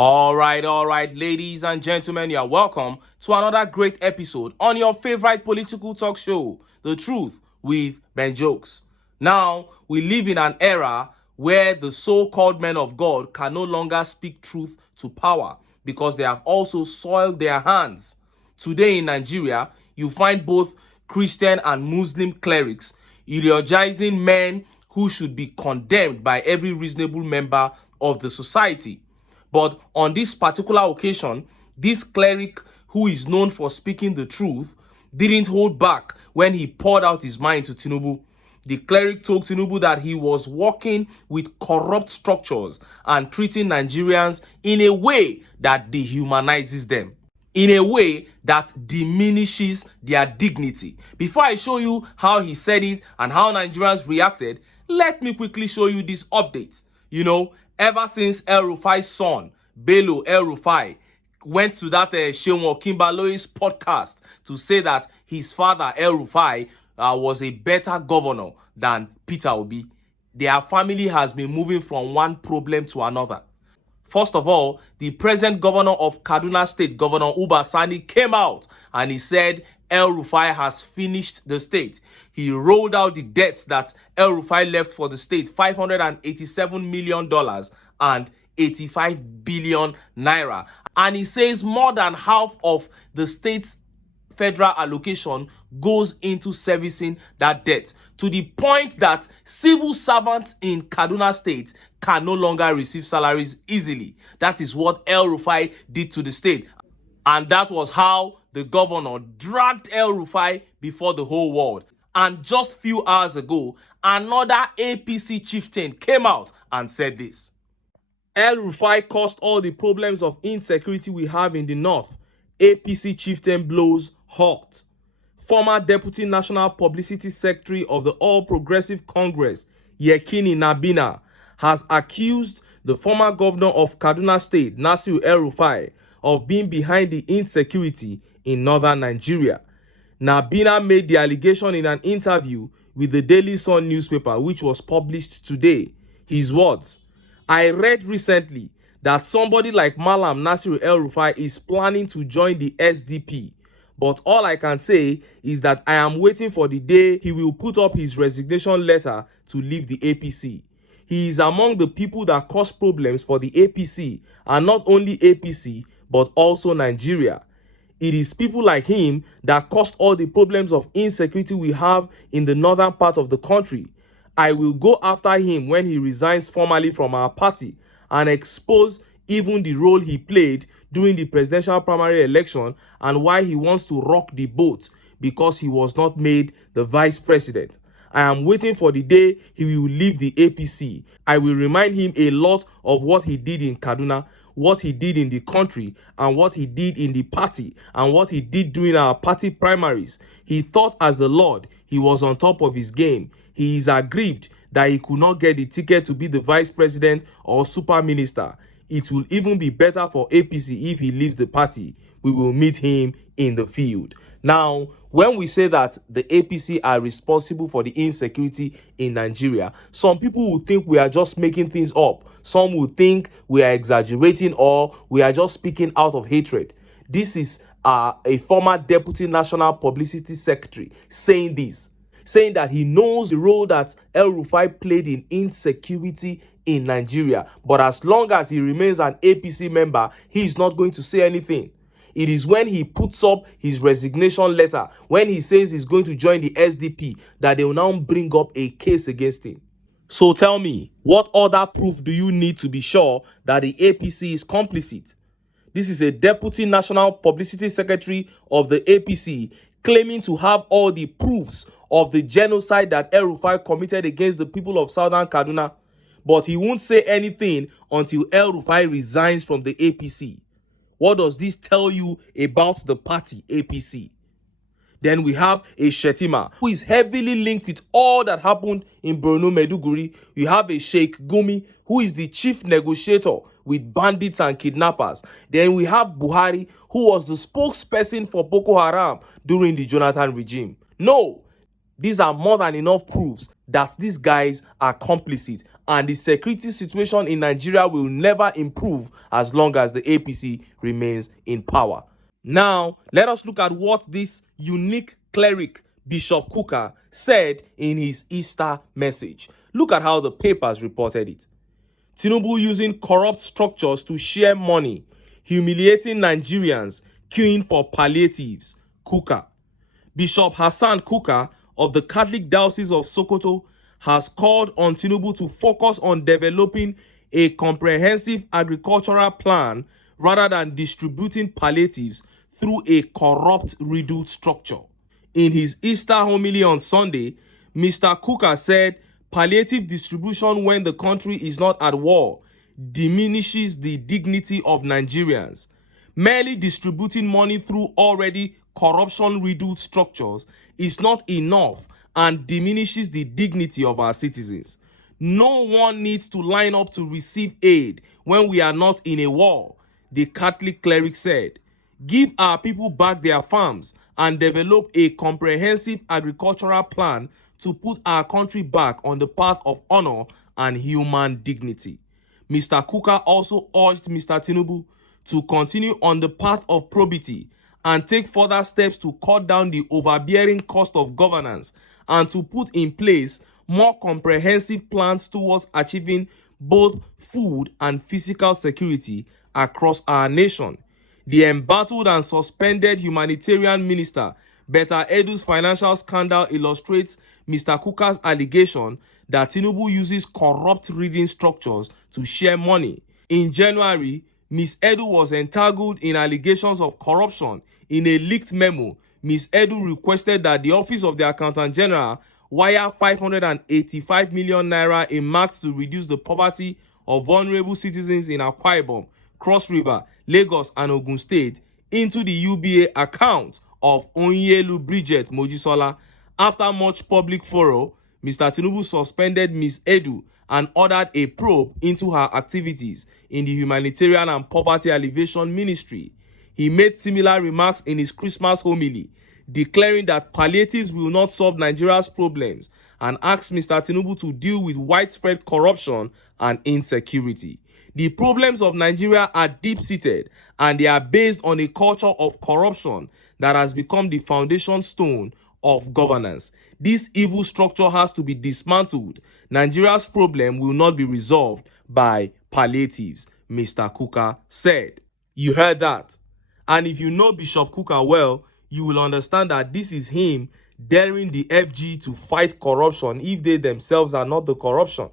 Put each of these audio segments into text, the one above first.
All right, ladies and gentlemen, you are welcome to another great episode on your favorite political talk show, The Truth with Ben Jokes. Now, we live in an era where the so-called men of God can no longer speak truth to power because they have also soiled their hands. Today in Nigeria, you find both Christian and Muslim clerics eulogizing men who should be condemned by every reasonable member of the society. But on this particular occasion, this cleric, who is known for speaking the truth, didn't hold back when he poured out his mind to TINUBU. The cleric told TINUBU that he was working with corrupt structures and treating Nigerians in a way that dehumanizes them, in a way that diminishes their dignity. Before I show you how he said it and how Nigerians reacted, let me quickly show you this update. Ever since El-Rufai's son, Bello El-Rufai, went to that Seun Kimbaloe's podcast to say that his father, El-Rufai, was a better governor than Peter Obi, their family has been moving from one problem to another. First of all, the present governor of Kaduna State, Governor Uba Sani, came out and he said El-Rufai has finished the state. He rolled out the debts that El-Rufai left for the state, $587 million and 85 billion naira. And he says more than half of the state's federal allocation goes into servicing that debt, to the point that civil servants in Kaduna State can no longer receive salaries easily. That is what El-Rufai did to the state. And that was how the governor dragged El-Rufai before the whole world. And just few hours ago, another APC chieftain came out and said this. El-Rufai caused all the problems of insecurity we have in the north. APC chieftain blows hot. Former Deputy National Publicity Secretary of the All Progressive Congress, Yekini Nabina, has accused the former governor of Kaduna State, Nasir El-Rufai, of being behind the insecurity in northern Nigeria. Nabina made the allegation in an interview with the Daily Sun newspaper, which was published today. His words: "I read recently that somebody like Malam Nasir El-Rufai is planning to join the SDP. But all I can say is that I am waiting for the day he will put up his resignation letter to leave the APC. He is among the people that cause problems for the APC, and not only APC, but also Nigeria. It is people like him that caused all the problems of insecurity we have in the northern part of the country. I will go after him when he resigns formally from our party and expose even the role he played during the presidential primary election and why he wants to rock the boat because he was not made the vice president. I am waiting for the day he will leave the APC. I will remind him a lot of what he did in Kaduna, what he did in the country, and what he did in the party, and what he did during our party primaries. He thought as the Lord he was on top of his game. He is aggrieved that he could not get the ticket to be the vice president or super minister. It will even be better for APC if he leaves the party. We will meet him in the field." Now, when we say that the APC are responsible for the insecurity in Nigeria, some people will think we are just making things up. Some will think we are exaggerating or we are just speaking out of hatred. This is a former Deputy National Publicity Secretary saying this, saying that he knows the role that El-Rufai played in insecurity in Nigeria. But as long as he remains an APC member, he is not going to say anything. It is when he puts up his resignation letter, when he says he's going to join the SDP, that they will now bring up a case against him. So tell me, what other proof do you need to be sure that the APC is complicit? This is a Deputy National Publicity Secretary of the APC claiming to have all the proofs of the genocide that El-Rufai committed against the people of southern Kaduna. But he won't say anything until El-Rufai resigns from the APC. What does this tell you about the party APC? Then we have a Shetima, who is heavily linked with all that happened in Borno Maiduguri. We have a Sheikh Gumi, who is the chief negotiator with bandits and kidnappers. Then we have Buhari, who was the spokesperson for Boko Haram during the Jonathan regime. No, These are more than enough proofs that these guys are complicit, and the security situation in Nigeria will never improve as long as the APC remains in power. Now, let us look at what this unique cleric, Bishop Kukar, said in his Easter message. Look at how the papers reported it. TINUBU using corrupt structures to share money, humiliating Nigerians, queuing for palliatives. Kukar. Bishop Hassan Kukar of the Catholic Diocese of Sokoto has called on TINUBU to focus on developing a comprehensive agricultural plan rather than distributing palliatives through a corrupt riddle structure. In his Easter homily on Sunday, Mr. Kukar said palliative distribution when the country is not at war diminishes the dignity of Nigerians. Merely distributing money through already corruption-riddled structures is not enough and diminishes the dignity of our citizens. No one needs to line up to receive aid when we are not in a war, the Catholic cleric said. Give our people back their farms and develop a comprehensive agricultural plan to put our country back on the path of honor and human dignity. Mr. Kukar also urged Mr. TINUBU to continue on the path of probity and take further steps to cut down the overbearing cost of governance and to put in place more comprehensive plans towards achieving both food and physical security across our nation. The embattled and suspended humanitarian minister Betta Edu's financial scandal illustrates Mr. Kukar's allegation that TINUBU uses corrupt reading structures to share money. In January, Ms. Edu was entangled in allegations of corruption. In a leaked memo, Ms. Edu requested that the Office of the Accountant General wire 585 million naira in marks to reduce the poverty of vulnerable citizens in Akwa Ibom, Cross River, Lagos, and Ogun State into the UBA account of Onyelu Bridget Mojisola. After much public furor, Mr. TINUBU suspended Ms. Edu and ordered a probe into her activities in the Humanitarian and Poverty Alleviation Ministry. He made similar remarks in his Christmas homily, declaring that palliatives will not solve Nigeria's problems and asked Mr. TINUBU to deal with widespread corruption and insecurity. The problems of Nigeria are deep-seated and they are based on a culture of corruption that has become the foundation stone of governance. This evil structure has to be dismantled. Nigeria's problem will not be resolved by palliatives, Mr. Kukar said. You heard that. And if you know Bishop Kukar well, you will understand that this is him daring the FG to fight corruption if they themselves are not the corruption.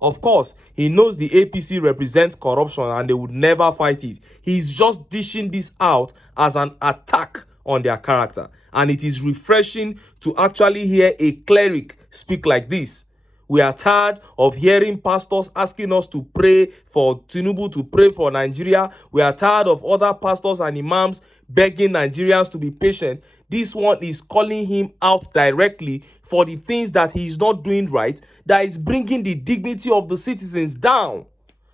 Of course, he knows the APC represents corruption and they would never fight it. He's just dishing this out as an attack on their character. And it is refreshing to actually hear a cleric speak like this. We are tired of hearing pastors asking us to pray for TINUBU, to pray for Nigeria. We are tired of other pastors and imams begging Nigerians to be patient. This one is calling him out directly for the things that he is not doing right, that is bringing the dignity of the citizens down.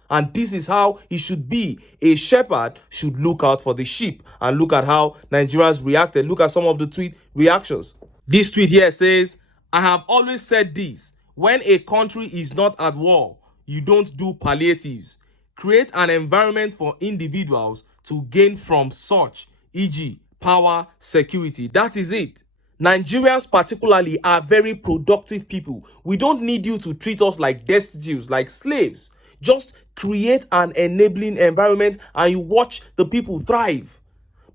And this is how it should be. A shepherd should look out for the sheep. And look at how Nigerians reacted. Look at some of the tweet reactions. This tweet here says, I have always said this. When a country is not at war, you don't do palliatives. Create an environment for individuals to gain from such, e.g., power, security. That is it. Nigerians particularly are very productive people. We don't need you to treat us like destitutes, like slaves. Just create an enabling environment and you watch the people thrive.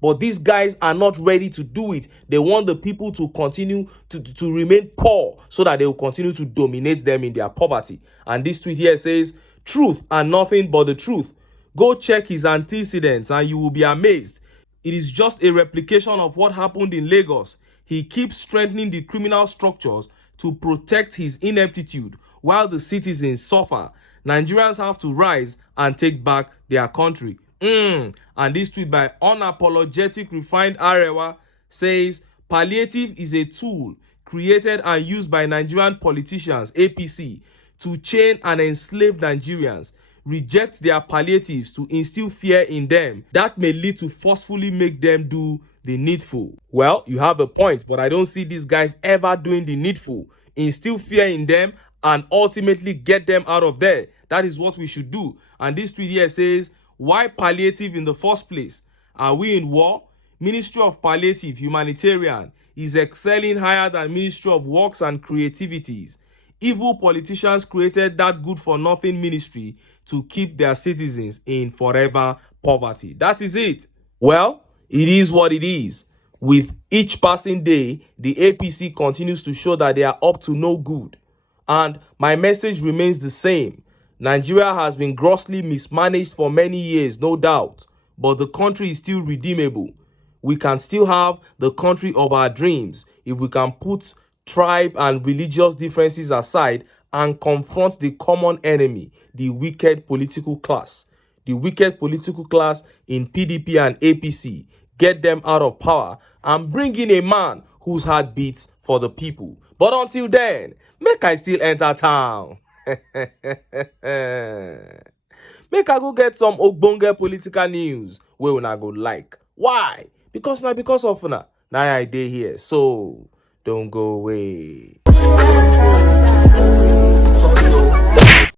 But these guys are not ready to do it. They want the people to continue to remain poor so that they will continue to dominate them in their poverty. And this tweet here says, truth and nothing but the truth. Go check his antecedents and you will be amazed. It is just a replication of what happened in Lagos. He keeps strengthening the criminal structures to protect his ineptitude while the citizens suffer. Nigerians have to rise and take back their country. And this tweet by Unapologetic Refined Arewa says, palliative is a tool created and used by Nigerian politicians, APC, to chain and enslave Nigerians. reject their palliatives to instill fear in them that may lead to forcefully make them do the needful. Well, you have a point, but I don't see these guys ever doing the needful. Instill fear in them and ultimately get them out of there. That is what we should do. And this tweet here says, why palliative in the first place? Are we in war? Ministry of Palliative Humanitarian is excelling higher than Ministry of Works and Creativities. Evil politicians created that good-for-nothing ministry to keep their citizens in forever poverty. That is it. Well, it is what it is. With each passing day, the APC continues to show that they are up to no good. And my message remains the same. Nigeria has been grossly mismanaged for many years, no doubt. But the country is still redeemable. We can still have the country of our dreams if we can put tribe and religious differences aside and confront the common enemy, the wicked political class. The wicked political class in PDP and APC. Get them out of power and bring in a man whose heart beats for the people. But until then, make I still enter town. Make I go get some ogbonge political news wey una go like. Why? Because of una. Now I dey here, so don't go away.